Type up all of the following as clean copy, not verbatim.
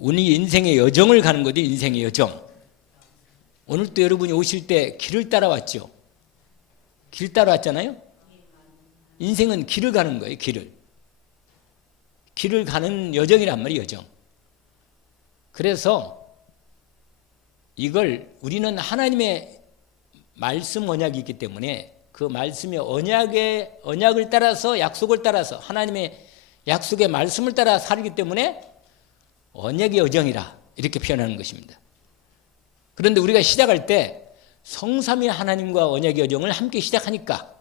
우리 인생의 여정을 가는 거죠. 인생의 여정. 오늘도 여러분이 오실 때 길을 따라왔죠. 길 따라왔잖아요. 인생은 길을 가는 거예요. 길을 가는 여정이란 말이에요. 여정. 그래서 이걸 우리는 하나님의 말씀 언약이 있기 때문에 그 말씀의 언약을 따라서 약속을 따라서 하나님의 약속의 말씀을 따라 살기 때문에 언약의 여정이라 이렇게 표현하는 것입니다. 그런데 우리가 시작할 때 성삼위 하나님과 언약의 여정을 함께 시작하니까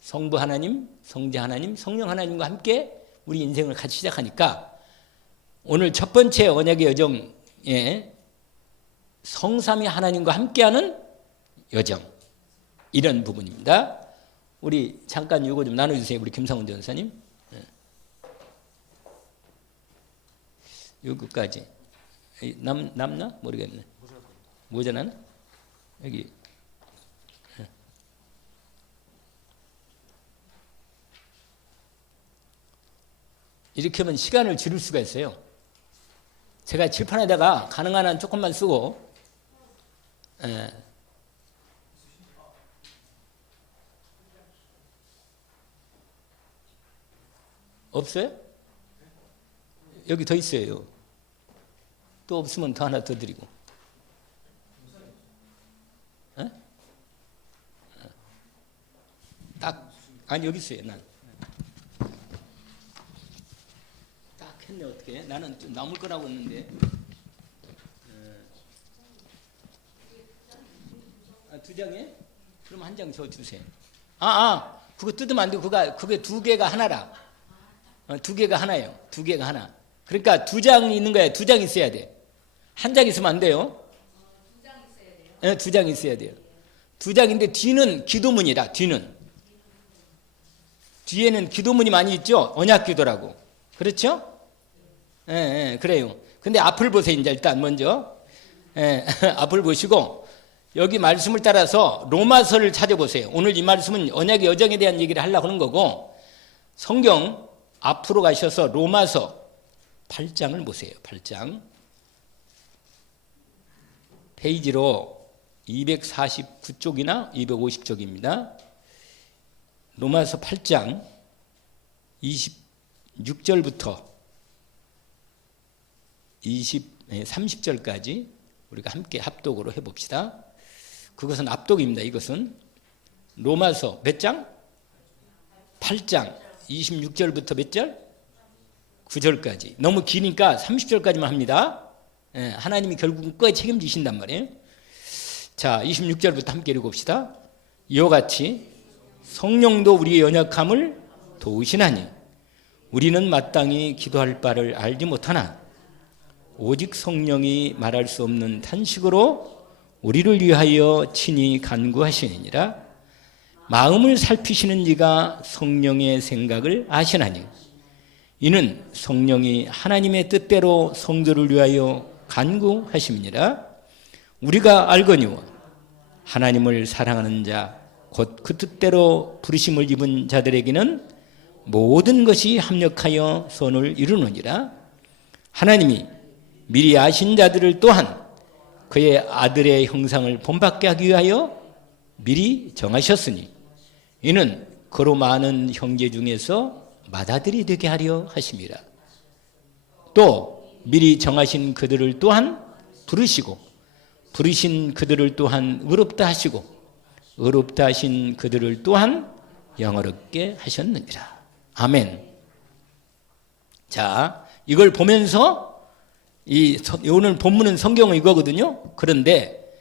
성부 하나님, 성자 하나님, 성령 하나님과 함께 우리 인생을 같이 시작하니까 오늘 첫 번째 언약의 여정에 성삼위 하나님과 함께하는 여정 이런 부분입니다. 우리 잠깐 이거 좀 나눠주세요. 우리 김상훈 전사님. 여기까지 남나? 모르겠네. 모자라나? 여기. 이렇게 하면 시간을 줄일 수가 있어요. 제가 칠판에다가 가능한 한 조금만 쓰고 없어요? 여기 더 있어요. 또 없으면 더 하나 더 드리고. 아니 여기 있어요. 난 딱 했네. 어떻게 나는 좀 남을 거라고 했는데 두 장에? 그럼 한 장 더 주세요. 그거 뜯으면 안 되고 그게 두 개가 하나라. 두 개가 하나예요. 두 개가 하나. 그러니까 두 장 있는 거야. 두 장 있어야 돼. 한 장 있으면 안 돼요. 두 장 있어야 돼요. 네, 두 장 있어야 돼요. 두 장인데 뒤는 기도문이라. 뒤에는 기도문이 많이 있죠. 언약기도라고. 그렇죠? 그래요. 근데 앞을 보세요. 이제 일단 먼저 앞을 보시고 여기 말씀을 따라서 로마서를 찾아보세요. 오늘 이 말씀은 언약의 여정에 대한 얘기를 하려고 하는 거고 성경 앞으로 가셔서 로마서 8장을 보세요. 8장. 페이지로 249쪽이나 250쪽입니다. 로마서 8장 26절부터 30절까지 우리가 함께 합독으로 해봅시다. 그것은 압독입니다. 이것은 로마서 몇 장? 8장 26절부터 몇 절? 9절까지. 너무 기니까 30절까지만 합니다. 하나님이 결국은 끝까지 책임지신단 말이에요. 자, 26절부터 함께 읽어봅시다. 이와 같이 성령도 우리의 연약함을 도우시나니 우리는 마땅히 기도할 바를 알지 못하나 오직 성령이 말할 수 없는 탄식으로 우리를 위하여 친히 간구하시느니라. 마음을 살피시는 이가 성령의 생각을 아시나니 이는 성령이 하나님의 뜻대로 성도를 위하여 간구하심이니라. 우리가 알거니와 하나님을 사랑하는 자 곧 그 뜻대로 부르심을 입은 자들에게는 모든 것이 합력하여 선을 이루느니라. 하나님이 미리 아신 자들을 또한 그의 아들의 형상을 본받게 하기 위하여 미리 정하셨으니 이는 그로 많은 형제 중에서 맏아들이 되게 하려 하심이라. 또 미리 정하신 그들을 또한 부르시고 부르신 그들을 또한 의롭다 하시고 의롭다 하신 그들을 또한 영어롭게 하셨느니라. 아멘. 자, 이걸 보면서 오늘 본문은 성경은 이거거든요. 그런데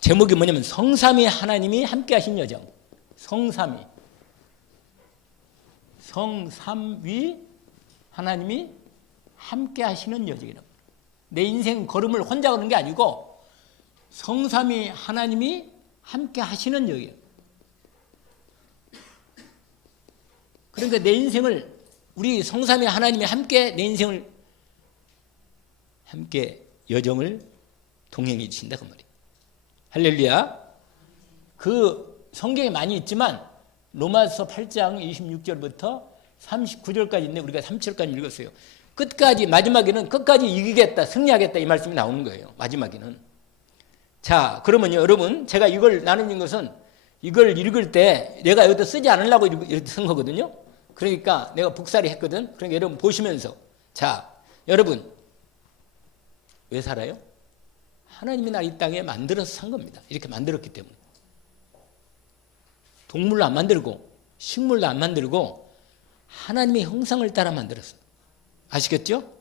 제목이 뭐냐면 성삼위 하나님이 함께 하신 여정. 성삼위 하나님이 함께 하시는 여정이라고. 내 인생 걸음을 혼자 가는 게 아니고 성삼위 하나님이 함께 하시는 여정. 그러니까 내 인생을 우리 성삼위 하나님이 함께 내 인생을 함께 여정을 동행해 주신다 그 말이에요. 할렐루야. 그 성경에 많이 있지만 로마서 8장 26절부터 39절까지 있는데 우리가 37절까지 읽었어요. 끝까지 마지막에는 끝까지 이기겠다, 승리하겠다 이 말씀이 나오는 거예요. 마지막에는. 자, 그러면요, 여러분, 제가 이걸 나누는 것은 이걸 읽을 때 내가 여기다 쓰지 않으려고 이렇게 쓴 거거든요. 그러니까 내가 복사를 했거든. 그러니까 여러분 보시면서, 자, 여러분 왜 살아요? 하나님이 날 이 땅에 만들어서 산 겁니다. 이렇게 만들었기 때문에. 동물도 안 만들고 식물도 안 만들고 하나님의 형상을 따라 만들었어요. 아시겠죠?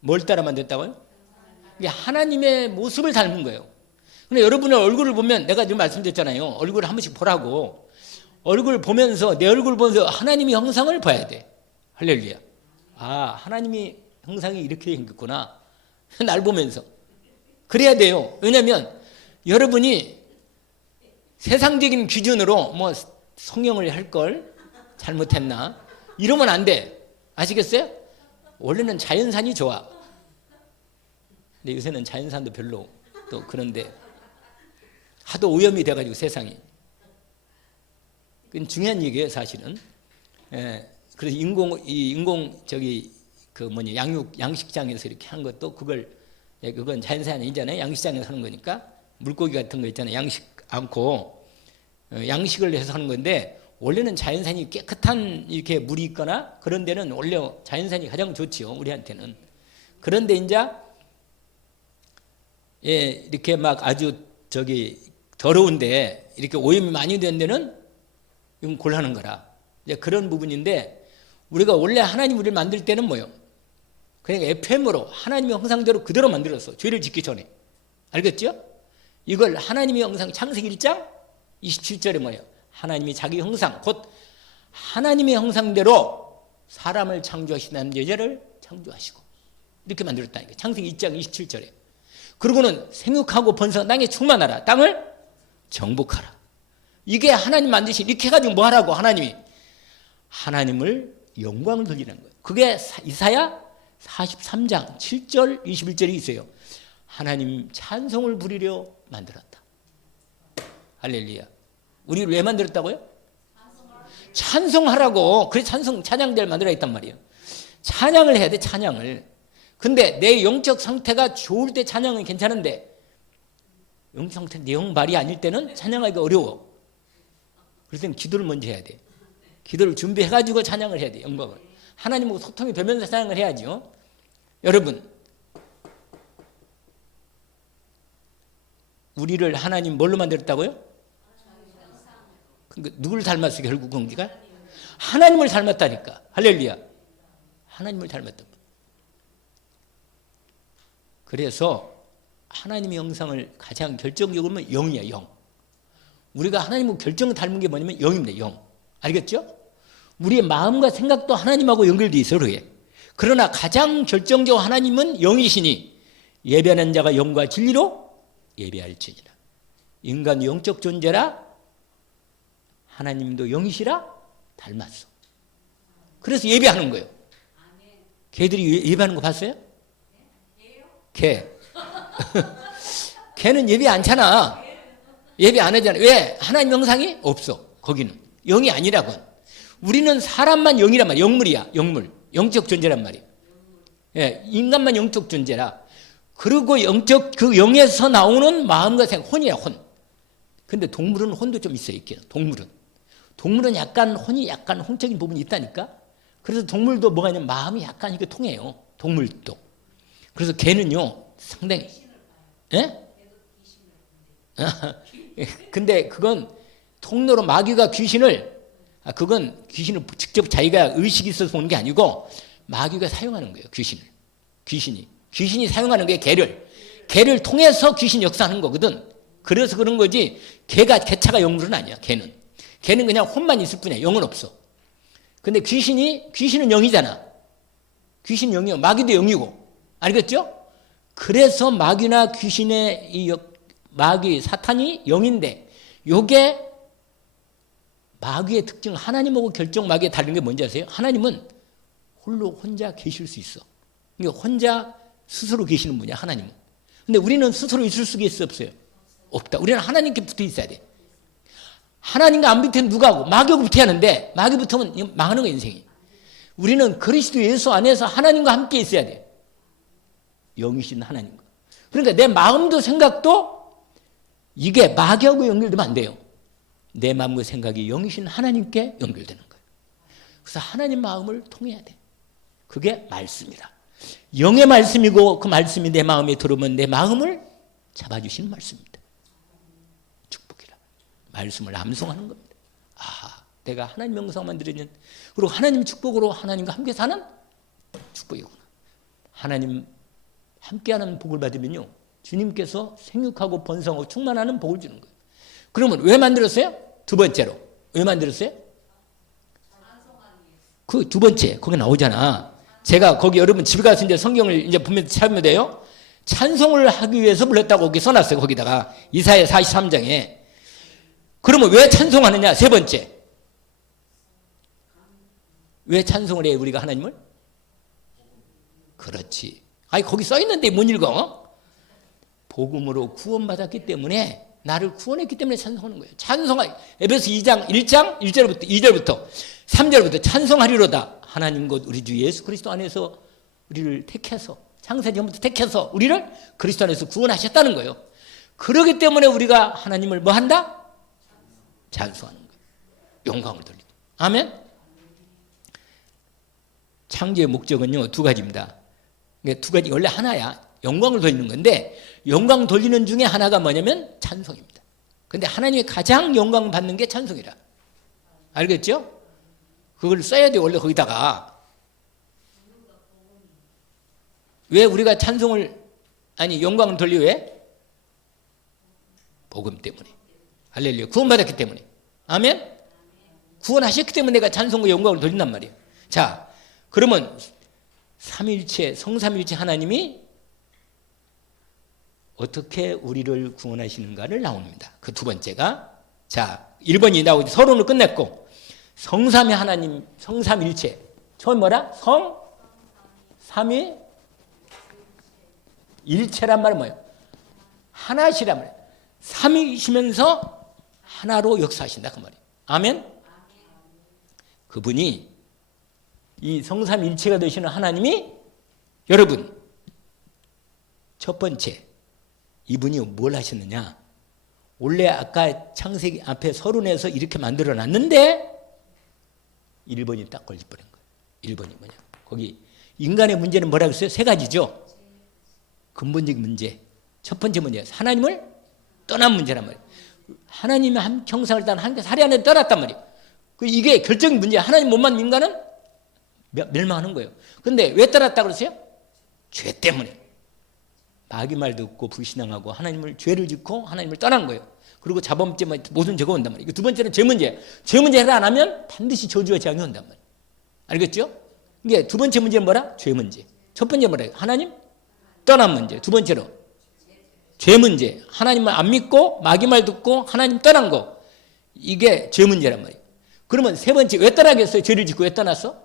뭘 따라 만들었다고요? 이게 하나님의 모습을 닮은 거예요. 근데 여러분의 얼굴을 보면 내가 지금 말씀드렸잖아요. 얼굴을 한 번씩 보라고. 얼굴 보면서 내 얼굴 보면서 하나님의 형상을 봐야 돼. 할렐루야. 아, 하나님이 형상이 이렇게 생겼구나. 날 보면서. 그래야 돼요. 왜냐하면 여러분이 세상적인 기준으로 뭐 성형을 할 걸 잘못했나 이러면 안 돼. 아시겠어요? 원래는 자연산이 좋아. 근데 요새는 자연산도 별로 또 그런데 하도 오염이 돼가지고 세상이. 그건 중요한 얘기예요, 사실은. 예, 그래서 양식장에서 이렇게 한 것도 그건 자연산이 아니잖아요. 양식장에서 하는 거니까 물고기 같은 거 있잖아요. 양식 않고 양식을 해서 하는 건데 원래는 자연산이 깨끗한 이렇게 물이 있거나 그런 데는 원래 자연산이 가장 좋지요, 우리한테는. 그런데 이제 이렇게 막 아주 더러운데 이렇게 오염이 많이 된 데는 이건 곤란한 거라. 이제 그런 부분인데 우리가 원래 하나님 우리를 만들 때는 뭐요? 그러니까 FM으로 하나님의 형상대로 그대로 만들었어. 죄를 짓기 전에. 알겠죠? 이걸 하나님의 형상 창세기 1장 27절에 뭐예요? 하나님이 자기 형상 곧 하나님의 형상대로 사람을 창조하신 남자 여자를 창조하시고 이렇게 만들었다니까. 창세기 2장 27절에. 그리고는 생육하고 번성한 땅에 충만하라. 땅을 정복하라. 이게 하나님 만드신 이렇게 해가지고 뭐 하라고 하나님을 영광을 돌리는 거예요. 그게 이사야 43장 7절 21절이 있어요. 하나님 찬송을 부리려 만들었다. 할렐루야. 우리를 왜 만들었다고요? 찬송하라고. 그래서 찬양대를 만들어 있단 말이에요. 찬양을 해야 돼, 찬양을. 근데 내 영적 상태가 좋을 때 찬양은 괜찮은데 영적 상태 내 영 말이 아닐 때는 찬양하기가 어려워. 그럴 때는 기도를 먼저 해야 돼. 기도를 준비해가지고 찬양을 해야 돼, 영광을. 하나님하고 소통이 되면서 찬양을 해야죠. 여러분, 우리를 하나님 뭘로 만들었다고요? 그러니까 누구를 닮았어, 결국 우리가? 하나님을 닮았다니까. 할렐루야. 하나님을 닮았다. 그래서 하나님의 형상을 가장 결정적으로 보면 영이야, 영. 우리가 하나님하고 결정을 닮은 게 뭐냐면 영입니다, 영. 알겠죠? 우리의 마음과 생각도 하나님하고 연결되어 있어요, 그게. 그러나 가장 결정적으로 하나님은 영이시니 예배하는 자가 영과 진리로 예배할지니라. 인간도 영적 존재라 하나님도 영이시라 닮았어. 그래서 예배하는 거예요. 개들이 예배하는 거 봤어요? 개. 개는 예배 않잖아. 예배 안 하잖아. 왜? 하나님 형상이 없어. 거기는. 영이 아니라고. 우리는 사람만 영이란 말이야. 영물이야. 영물. 영적 존재란 말이야. 예, 인간만 영적 존재라. 그리고 그 영에서 나오는 마음과 생각, 혼이야, 혼. 근데 동물은 혼도 좀 있어요, 있긴. 동물은 약간 혼이 약간 홍적인 부분이 있다니까. 그래서 동물도 뭐가 있냐면 마음이 약간 이렇게 통해요. 동물도. 그래서 개는요, 상당히. 예? 근데 그건 통로로 마귀가 그건 귀신을 직접 자기가 의식이 있어서 보는 게 아니고 마귀가 사용하는 거예요, 귀신이 사용하는 게 개를 통해서 귀신이 역사하는 거거든. 그래서 그런 거지 개차가 영물은 아니야. 개는 그냥 혼만 있을 뿐이야. 영은 없어. 근데 귀신은 영이잖아. 귀신은 영이고 마귀도 영이고. 알겠죠? 그래서 마귀나 귀신의 마귀 사탄이 영인데 요게 마귀의 특징, 하나님하고 결정 마귀에 다른 게 뭔지 아세요? 하나님은 혼자 계실 수 있어. 그러니까 혼자 스스로 계시는 분이야, 하나님은. 근데 우리는 스스로 있을 수가 있어, 없어요? 없다. 우리는 하나님께 붙어 있어야 돼. 하나님과 안 붙으면 누가 하고? 마귀하고 붙어야 하는데, 마귀 붙으면 망하는 거야, 인생이. 우리는 그리스도 예수 안에서 하나님과 함께 있어야 돼. 영이신 하나님과. 그러니까 내 마음도 생각도 이게 마귀하고 연결되면 안 돼요. 내 마음과 생각이 영이신 하나님께 연결되는 거예요. 그래서 하나님 마음을 통해야 돼. 그게 말씀이라. 영의 말씀이고 그 말씀이 내 마음에 들어오면 내 마음을 잡아주시는 말씀입니다. 축복이라. 말씀을 암송하는 겁니다. 아, 내가 하나님 명상만 드리는, 그리고 하나님 축복으로 하나님과 함께 사는 축복이구나. 하나님 함께하는 복을 받으면요, 주님께서 생육하고 번성하고 충만하는 복을 주는 거예요. 그러면 왜 만들었어요? 두 번째로 왜 만들었어요? 그 두 번째 거기 나오잖아. 제가 거기 여러분 집에 가서 이제 성경을 이제 보면 찾으면 돼요. 찬송을 하기 위해서 불렀다고 거기 써놨어요. 거기다가 이사야 43장에. 그러면 왜 찬송하느냐? 세 번째, 왜 찬송을 해 우리가 하나님을? 그렇지. 아니 거기 써있는데 못 읽어? 복음으로 구원받았기 때문에, 나를 구원했기 때문에 찬송하는 거예요. 찬송하, 에베소 2장 1장 1절부터 2절부터 3절부터 찬송하리로다. 하나님 곧 우리 주 예수 그리스도 안에서 우리를 택해서, 창세 전부터 택해서 우리를 그리스도 안에서 구원하셨다는 거예요. 그렇기 때문에 우리가 하나님을 뭐 한다? 찬송하는 거예요. 영광을 돌리고. 아멘. 창조의 목적은요 두 가지입니다. 두 가지, 원래 하나야. 영광을 돌리는 건데, 영광 돌리는 중에 하나가 뭐냐면 찬송입니다. 근데 하나님이 가장 영광 받는 게 찬송이라. 알겠죠? 그걸 써야 돼. 원래 거기다가. 왜 우리가 찬송을, 아니 영광을 돌리, 왜? 복음 때문에. 할렐루야. 구원받았기 때문에. 아멘. 구원하셨기 때문에 내가 찬송과 영광을 돌린단 말이에요. 자, 그러면 삼일체, 성삼일체 하나님이 어떻게 우리를 구원하시는가를 나옵니다. 그 두 번째가, 자 1번이 나오고 서론을 끝냈고, 성삼위 하나님, 성삼일체. 처음 뭐라? 성, 삼위, 일체란 말은 뭐예요? 하나시란 말이에요. 삼위시면서 하나로 역사하신다 그 말이에요. 아멘. 그분이, 이 성삼일체가 되시는 하나님이, 여러분 첫 번째 이분이 뭘 하셨느냐? 원래 아까 창세기 앞에 서론에서 이렇게 만들어 놨는데 1번이 딱 걸려버린 거예요. 1번이 뭐냐? 거기 인간의 문제는 뭐라고 했어요? 세 가지죠. 근본적인 문제. 첫 번째 문제, 하나님을 떠난 문제란 말이에요. 하나님의 한 형상을 따라 하나님께 살해하는 떠났단 말이에요. 이게 결정적인 문제야. 하나님 못 만든 인간은 멸망하는 거예요. 근데 왜 떠났다고 그랬어요? 죄 때문에. 마귀 말 듣고 불신앙하고 하나님을, 죄를 짓고 하나님을 떠난 거예요. 그리고 자범죄 모든 죄가 온단 말이에요. 두 번째는 죄 문제. 죄 문제 해결 안 하면 반드시 저주와 재앙이 온단 말이에요. 알겠죠? 이게 두 번째 문제는 뭐라? 죄 문제. 첫 번째 뭐라? 하나님 떠난 문제. 두 번째로 죄 문제. 하나님을 안 믿고 마귀 말 듣고 하나님 떠난 거. 이게 죄 문제란 말이에요. 그러면 세 번째, 왜 떠나겠어요? 죄를 짓고 왜 떠났어?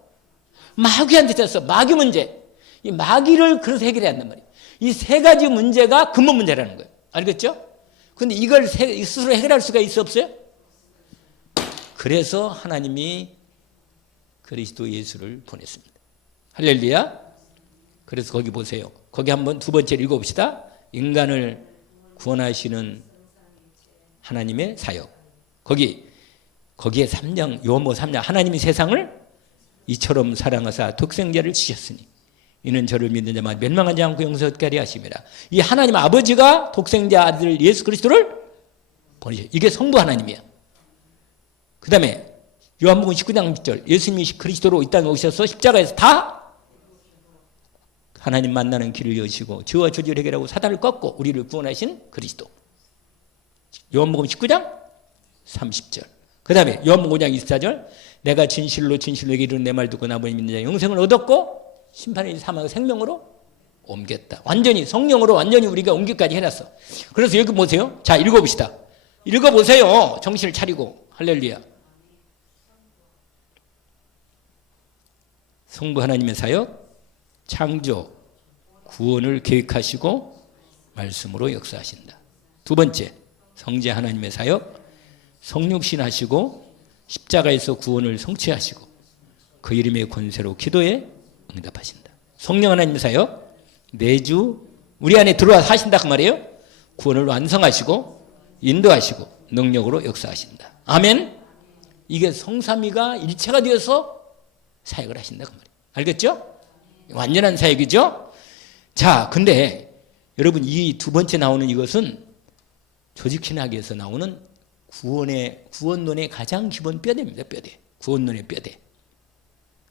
마귀한테 떠났어. 마귀 문제. 이 마귀를 그래서 해결해야 한단 말이에요. 이 세 가지 문제가 근본 문제라는 거예요. 알겠죠? 근데 이걸 스스로 해결할 수가 있어, 없어요? 그래서 하나님이 그리스도 예수를 보냈습니다. 할렐루야. 그래서 거기 보세요. 거기 한번 두 번째로 읽어봅시다. 인간을 구원하시는 하나님의 사역. 거기에 3장, 요한복음 3장, 하나님이 세상을 이처럼 사랑하사 독생자를 주셨으니 이는 저를 믿는 자만 멸망하지 않고 영생을 얻게 하려 하심이라. 이 하나님 아버지가 독생자 아들 예수 그리스도를 보내셨어요. 이게 성부 하나님이야. 그 다음에 요한복음 19장 10절, 예수님이 그리스도로 이 땅에 오셔서 십자가에서 다 하나님 만나는 길을 여시고 죄와 저주를 해결하고 사단을 꺾고 우리를 구원하신 그리스도. 요한복음 19장 30절. 그 다음에 요한복음 5장 24절, 내가 진실로 너에게 이르는 내 말 듣고 나보니 믿는 자 영생을 얻었고 심판의 사망을 생명으로 옮겼다. 완전히 성령으로 완전히 우리가 옮기까지 해놨어. 그래서 여기 보세요. 자, 읽어봅시다. 읽어보세요. 정신을 차리고. 할렐루야. 성부 하나님의 사역, 창조, 구원을 계획하시고 말씀으로 역사하신다. 두 번째, 성자 하나님의 사역, 성육신 하시고 십자가에서 구원을 성취하시고 그 이름의 권세로 기도에 응답하신다. 성령 하나님 사요 매주 우리 안에 들어와 사신다 그 말이에요. 구원을 완성하시고 인도하시고 능력으로 역사하신다. 아멘. 이게 성삼위가 일체가 되어서 사역을 하신다 그 말이에요. 알겠죠? 완전한 사역이죠. 자, 근데 여러분 이 두 번째 나오는 이것은 조직신학에서 나오는 구원론의 가장 기본 뼈대입니다. 뼈대. 구원론의 뼈대.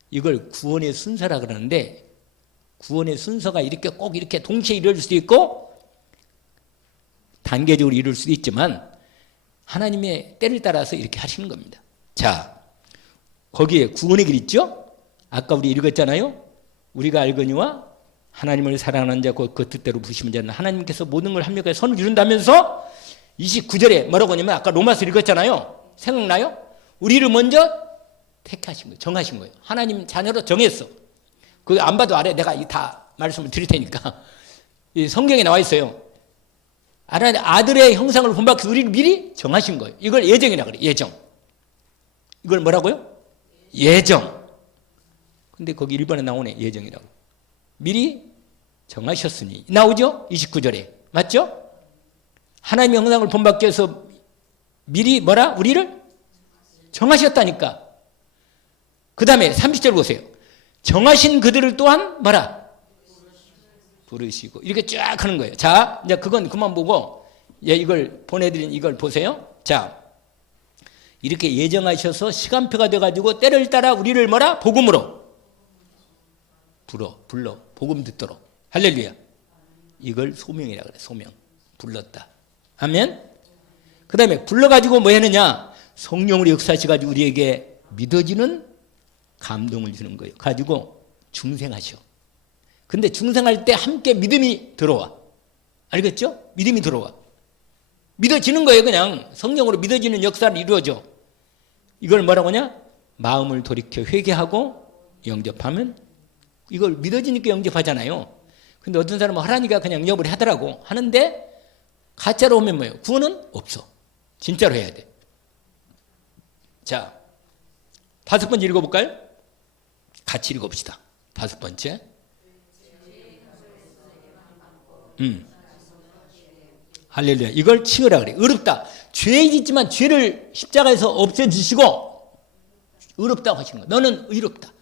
이걸 구원의 순서라 그러는데 구원의 순서가 이렇게 꼭 이렇게 동시에 이룰 수도 있고 단계적으로 이룰 수도 있지만 하나님의 때를 따라서 이렇게 하시는 겁니다. 자, 거기에 구원의 길 있죠? 아까 우리 읽었잖아요. 우리가 알거니와 하나님을 사랑하는 자 그 뜻대로 부르시는 자는 하나님께서 모든 걸 합력하여 선을 이룬다면서 29절에 뭐라고 하냐면 아까 로마서 읽었잖아요. 생각나요? 우리를 먼저 택하신 거예요. 정하신 거예요. 하나님 자녀로 정했어. 그거 안 봐도 알아요. 내가 다 말씀을 드릴 테니까. 이 성경에 나와 있어요. 아들의 형상을 본받기 우리를 미리 정하신 거예요. 이걸 예정이라 그래요. 예정. 이걸 뭐라고요? 예정. 근데 거기 1번에 나오네. 예정이라고. 미리 정하셨으니. 나오죠? 29절에. 맞죠? 하나님의 형상을 본받기 위해서 미리 뭐라? 우리를 정하셨다니까. 그 다음에 30절 보세요. 정하신 그들을 또한 뭐라? 부르시고. 이렇게 쫙 하는 거예요. 자, 이제 그건 그만 보고, 이걸 보내드린 이걸 보세요. 자, 이렇게 예정하셔서 시간표가 돼가지고 때를 따라 우리를 뭐라? 복음으로. 불러. 복음 듣도록. 할렐루야. 이걸 소명이라 그래. 소명. 불렀다. 아멘. 그 다음에 불러가지고 뭐 했느냐? 성령으로 역사하셔가지고 우리에게 믿어지는 감동을 주는 거예요. 가지고 중생하셔. 근데 중생할 때 함께 믿음이 들어와. 알겠죠? 믿음이 들어와. 믿어지는 거예요. 그냥 성령으로 믿어지는 역사를 이루어져. 이걸 뭐라고 하냐? 마음을 돌이켜 회개하고 영접하면 이걸 믿어지니까 영접하잖아요. 근데 어떤 사람은 하라니까 그냥 영접을 하더라고. 하는데 가짜로 오면 뭐예요? 구원은 없어. 진짜로 해야 돼. 자, 5번째 읽어볼까요? 같이 읽어봅시다. 5번째. 할렐루야. 이걸 치으라 그래. 어렵다. 죄 짓지만 죄를 십자가에서 없애주시고 의롭다고 하시는 거야. 너는 의롭다.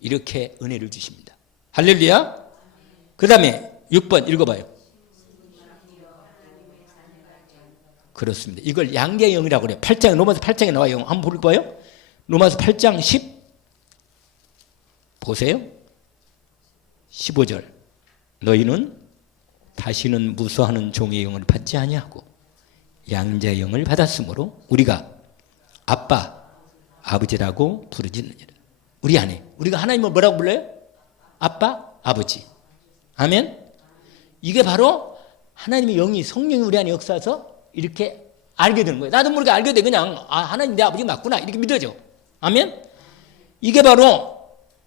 이렇게 은혜를 주십니다. 할렐루야. 그 다음에 6번 읽어봐요. 그렇습니다. 이걸 양계의 영이라고 그래요. 8장, 로마서 8장에 나와요. 한번 볼까요? 로마서 8장 10 보세요. 15절. 너희는 다시는 무수하는 종의 영을 받지 아니하고 양자의 영을 받았으므로 우리가 아빠, 아버지라고 부르짖느니라. 우리 안에 우리가 하나님을 뭐라고 불러요? 아빠, 아버지. 아멘. 이게 바로 하나님의 영이 성령이 우리 안에 역사해서 이렇게 알게 되는 거예요. 나도 모르게 알게 돼. 그냥 하나님 내 아버지 맞구나 이렇게 믿어져. 아멘. 이게 바로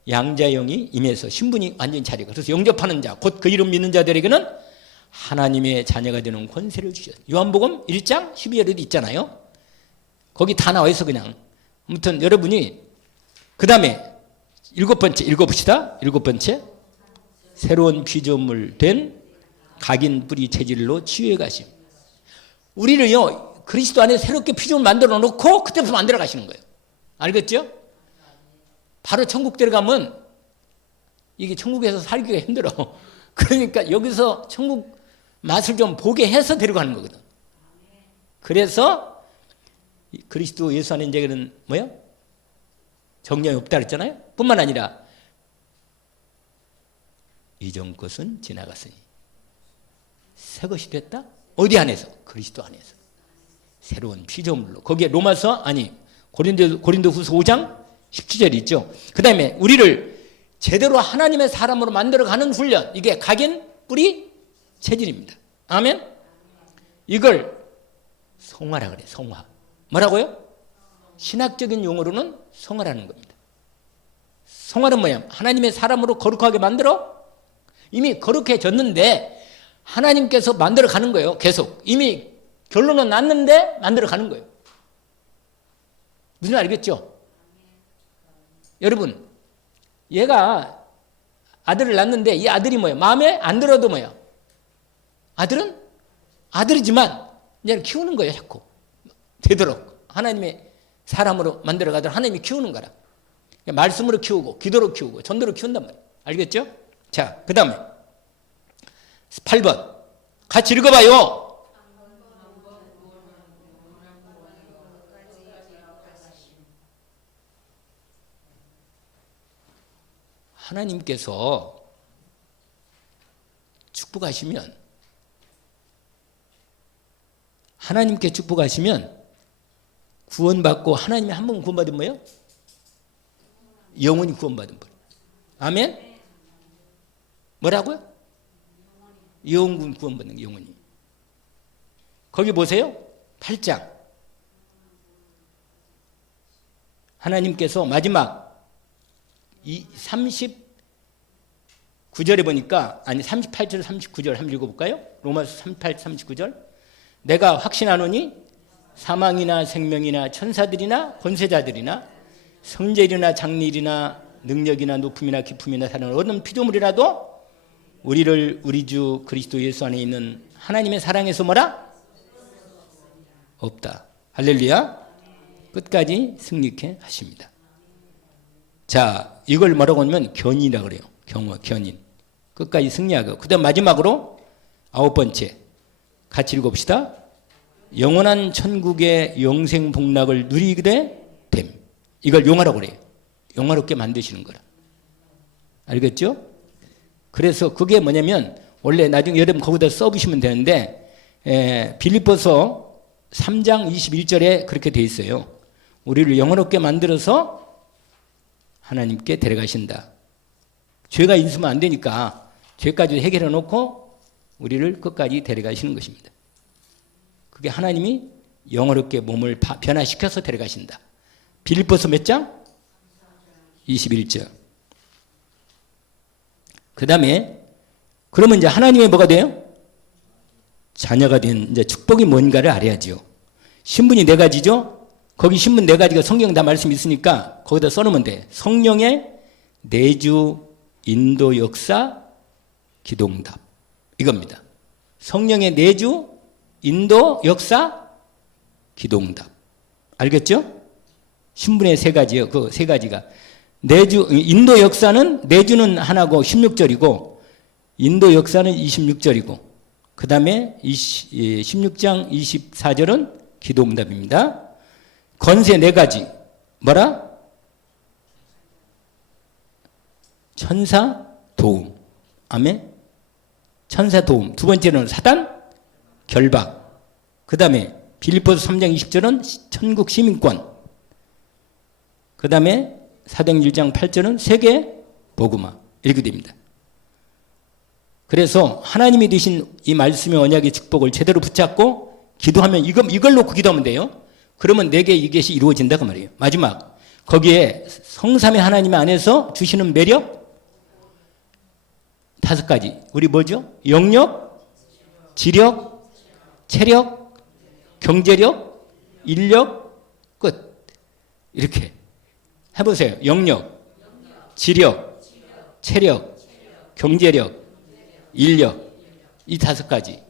양자의 영이 임해서 신분이 완전히 차리고 그래서 영접하는 자 곧 그 이름 믿는 자들에게는 하나님의 자녀가 되는 권세를 주셨어요. 요한복음 1장 12절에도 있잖아요. 거기 다 나와 있어 그냥. 아무튼 여러분이 그 다음에 7번째 읽어봅시다. 7번째 새로운 피조물 된 각인 뿌리 체질로 치유해 가심. 우리를요 그리스도 안에 새롭게 피조물 만들어 놓고 그때부터 만들어 가시는 거예요. 알겠죠? 바로 천국 들어가면 이게 천국에서 살기가 힘들어. 그러니까 여기서 천국 맛을 좀 보게 해서 데려가는 거거든. 그래서 그리스도 예수 안에 이제는 뭐요? 정령이 없다 그랬잖아요. 뿐만 아니라 이전 것은 지나갔으니 새 것이 됐다. 어디 안에서? 그리스도 안에서. 새로운 피조물로. 거기에 고린도후서 5장 17절이 있죠. 그 다음에 우리를 제대로 하나님의 사람으로 만들어가는 훈련. 이게 각인 뿌리 체질입니다. 아멘. 이걸 성화라 그래. 성화. 뭐라고요? 신학적인 용어로는 성화라는 겁니다. 성화는 뭐냐? 하나님의 사람으로 거룩하게 만들어 이미 거룩해졌는데 하나님께서 만들어 가는 거예요. 계속. 이미 결론은 났는데 만들어 가는 거예요. 무슨 알겠죠? 여러분, 얘가 아들을 낳는데 이 아들이 뭐예요? 마음에 안 들어도 뭐예요? 아들은 아들이지만 얘를 키우는 거예요. 자꾸 되도록 하나님의 사람으로 만들어가도록 하나님이 키우는 거라. 말씀으로 키우고 기도로 키우고 전도로 키운단 말이에요. 알겠죠? 자, 그 다음에 8번 같이 읽어봐요. 하나님께서 축복하시면 구원받고 하나님이 한 번 구원받은 뭐예요? 영원히 구원받은 분. 아멘? 뭐라고요? 영원 구원받는 게 영원히. 거기 보세요. 8장. 하나님께서 마지막 39절에 보니까 38절 39절 한번 읽어볼까요? 로마서 38, 39절. 내가 확신하노니 사망이나 생명이나 천사들이나 권세자들이나 성질이나 장리일이나 능력이나 높음이나 깊음이나 사는 어느 피조물이라도 우리를 우리 주 그리스도 예수 안에 있는 하나님의 사랑에서 뭐라? 없다. 할렐루야. 끝까지 승리케 하십니다. 자, 이걸 뭐라고 하면 견인이라고 그래요. 견인. 끝까지 승리하고. 그 다음 마지막으로 9번째. 같이 읽어봅시다. 영원한 천국의 영생 복락을 누리게 됨. 이걸 용화라고 그래요. 영화롭게 만드시는 거라. 알겠죠? 그래서 그게 뭐냐면 원래 나중에 여러분 거기다 써보시면 되는데 빌립보서 3장 21절에 그렇게 돼 있어요. 우리를 영원롭게 만들어서 하나님께 데려가신다. 죄가 있으면 안 되니까 죄까지 해결해 놓고 우리를 끝까지 데려가시는 것입니다. 그게 하나님이 영원롭게 몸을 변화시켜서 데려가신다. 빌립보서 몇 장? 21절. 그 다음에 그러면 이제 하나님의 뭐가 돼요? 자녀가 된 이제 축복이 뭔가를 알아야죠. 신분이 4가지죠. 거기 신분 4가지가 성경 다 말씀이 있으니까 거기다 써놓으면 돼. 성령의 내주, 인도, 역사, 기도응답. 이겁니다. 성령의 내주, 인도, 역사, 기도응답. 알겠죠? 신분의 3가지요. 그 3가지가. 내주, 인도 역사는, 내주는 하나고 16절이고, 인도 역사는 26절이고, 그 다음에 16장 24절은 기도응답입니다. 권세 4가지. 뭐라? 천사, 도움. 아멘? 천사, 도움. 2번째는 사단, 결박. 그 다음에 빌립보서 3장 20절은 천국 시민권. 그 다음에 사도행 1장 8절은 세계 복음화. 이렇게 됩니다. 그래서 하나님이 주신 이 말씀의 언약의 축복을 제대로 붙잡고 기도하면 이걸 놓고 기도하면 돼요. 그러면 내게 이것이 이루어진다고 말이에요. 마지막 거기에 성삼의 하나님 안에서 주시는 매력 5가지. 우리 뭐죠? 영력, 지력, 체력, 경제력, 인력, 끝. 이렇게 해보세요. 영력, 지력, 체력, 경제력, 인력. 이 5가지.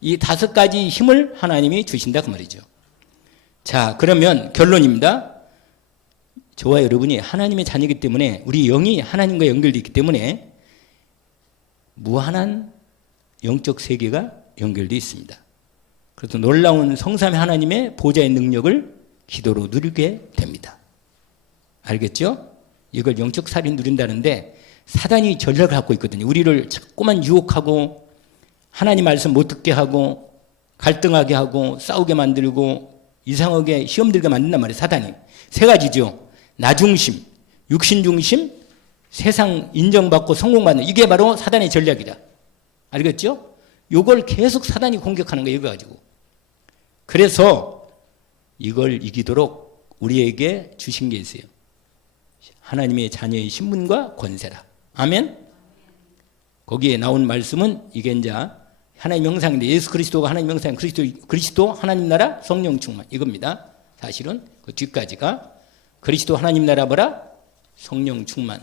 이 5가지 힘을 하나님이 주신다 그 말이죠. 자, 그러면 결론입니다. 저와 여러분이 하나님의 자녀이기 때문에 우리 영이 하나님과 연결되어 있기 때문에 무한한 영적 세계가 연결되어 있습니다. 그래서 놀라운 성삼의 하나님의 보좌의 능력을 기도로 누리게 됩니다. 알겠죠? 이걸 영적 살인 누린다는데 사단이 전략을 갖고 있거든요. 우리를 자꾸만 유혹하고 하나님 말씀 못 듣게 하고 갈등하게 하고 싸우게 만들고 이상하게 시험 들게 만든단 말이에요. 사단이. 3가지죠. 나 중심, 육신 중심, 세상 인정받고 성공받는. 이게 바로 사단의 전략이다. 알겠죠? 이걸 계속 사단이 공격하는 거예요. 이거 가지고. 그래서 이걸 이기도록 우리에게 주신 게 있어요. 하나님의 자녀의 신분과 권세라. 아멘? 거기에 나온 말씀은 이게 이제 하나님 형상인데 예수 그리스도가 하나님 형상, 그리스도 하나님 나라 성령 충만 이겁니다. 사실은 그 뒤까지가 그리스도 하나님 나라 뭐라? 성령 충만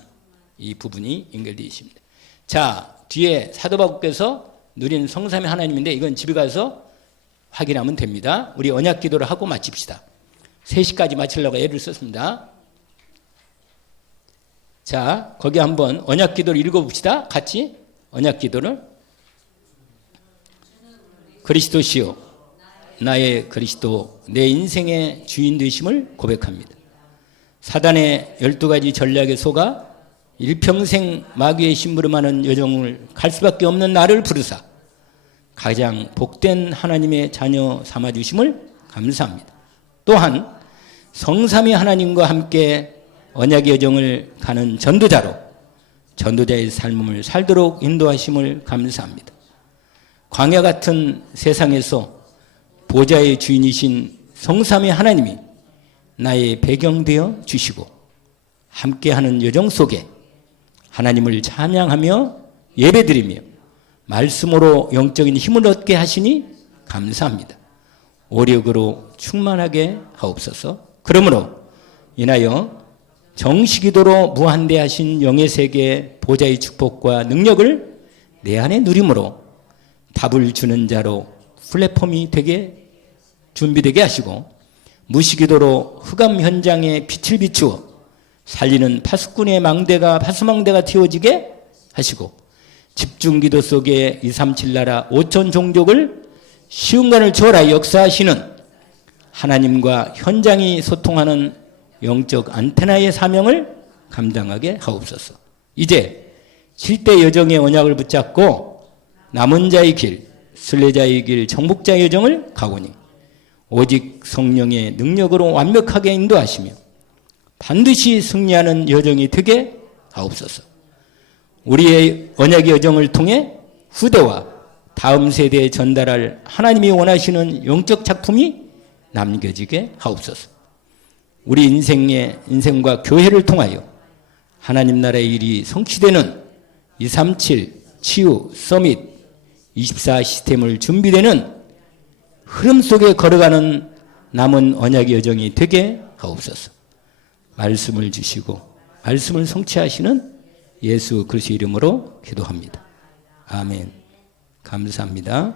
이 부분이 연결되어 있습니다. 자, 뒤에 사도 바울께서 누리는 성삼위 하나님인데 이건 집에 가서 확인하면 됩니다. 우리 언약 기도를 하고 마칩시다. 3시까지 마치려고 애를 썼습니다. 자, 거기 한번 언약 기도를 읽어봅시다. 같이 언약 기도를. 그리스도시요 나의 그리스도 내 인생의 주인 되심을 고백합니다. 사단의 12가지 전략에 속아 일평생 마귀의 심부름하는 여정을 갈 수밖에 없는 나를 부르사 가장 복된 하나님의 자녀 삼아주심을 감사합니다. 또한 성삼위 하나님과 함께 언약의 여정을 가는 전도자로 전도자의 삶을 살도록 인도하심을 감사합니다. 광야 같은 세상에서 보좌의 주인이신 성삼위 하나님이 나의 배경되어 주시고 함께하는 여정 속에 하나님을 찬양하며 예배드리며 말씀으로 영적인 힘을 얻게 하시니 감사합니다. 오력으로 충만하게 하옵소서. 그러므로 인하여 정식기도로 무한대하신 영의 세계 보좌의 축복과 능력을 내 안에 누림으로 답을 주는 자로 플랫폼이 되게 준비되게 하시고 무시기도로 흑암 현장에 빛을 비추어 살리는 파수꾼의 파수망대가 틔워지게 하시고 집중기도 속에 237 나라 5천 종족을 시온간을 초월하여 역사하시는 하나님과 현장이 소통하는 영적 안테나의 사명을 감당하게 하옵소서. 이제 7대 여정의 언약을 붙잡고 남은 자의 길, 순례자의 길, 정복자의 여정을 가오니 오직 성령의 능력으로 완벽하게 인도하시며 반드시 승리하는 여정이 되게 하옵소서. 우리의 언약의 여정을 통해 후대와 다음 세대에 전달할 하나님이 원하시는 영적 작품이 남겨지게 하옵소서. 우리 인생과 교회를 통하여 하나님 나라의 일이 성취되는 237 치유 서밋 24 시스템을 준비되는 흐름 속에 걸어가는 남은 언약의 여정이 되게 하옵소서. 말씀을 주시고 말씀을 성취하시는 예수 그리스도의 이름으로 기도합니다. 아멘. 감사합니다.